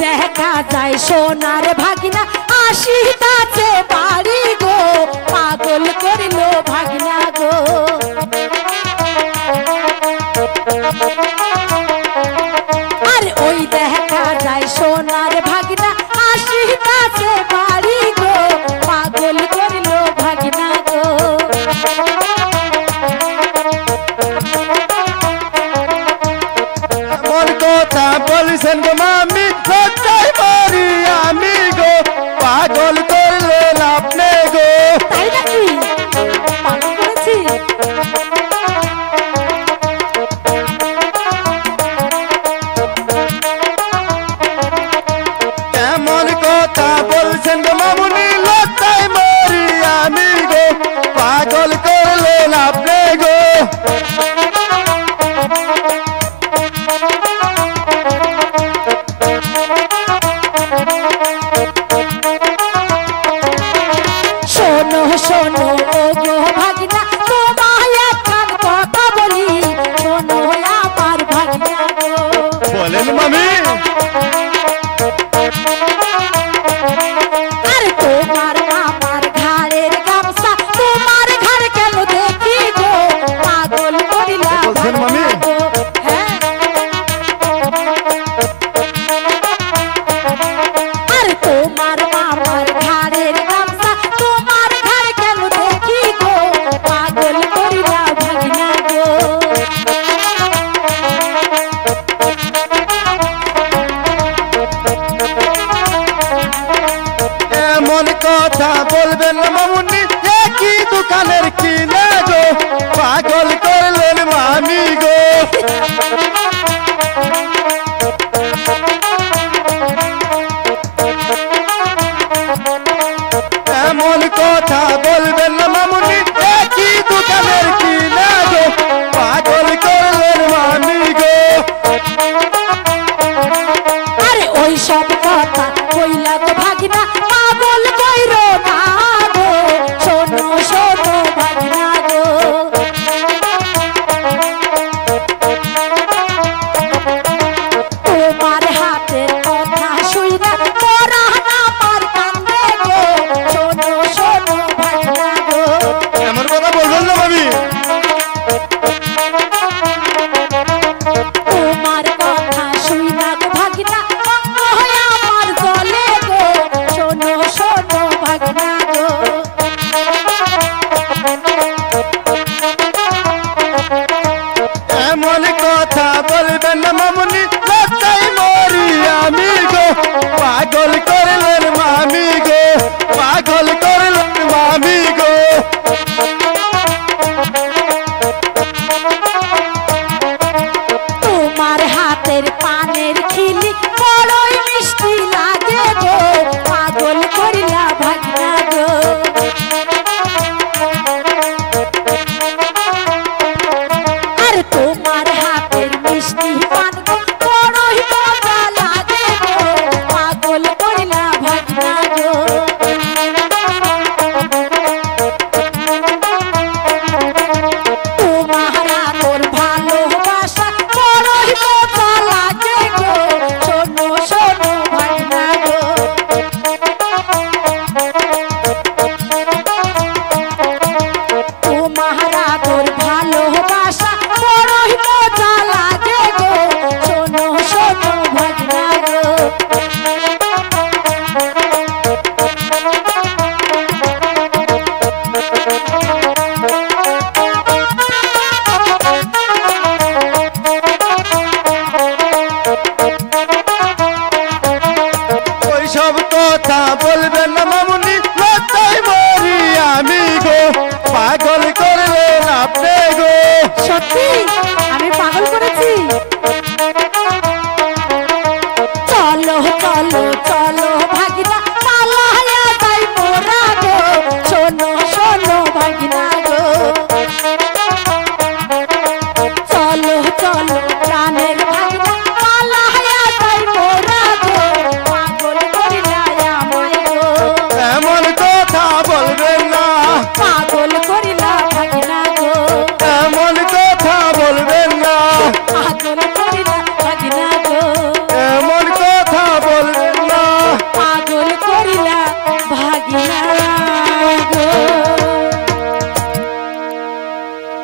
দেখা যায় সোনার ভাগিনা আসিতাছে বাড়ি গো পাগল করিল ভাগিনা গো আর ওই দেখা যায় সোনার ভাগিনা আসিতাছে বাড়ি গো পাগল করিল ভাগিনা গো মন কথা বলছেন গো মামি লজ্জায় মরি আমি গো পাগল করলে আপনি গো তাই নাকি পাগল করেছি কেমন কথা বলছেন গো মামুনি লজ্জায় মরি আমি গো পাগল করলে আপনি গো শোনো শোনো ও গো ভাগিনা তোমায় একখান কথা বলি শোনো আমার ভাগিনা গো বলেন মামি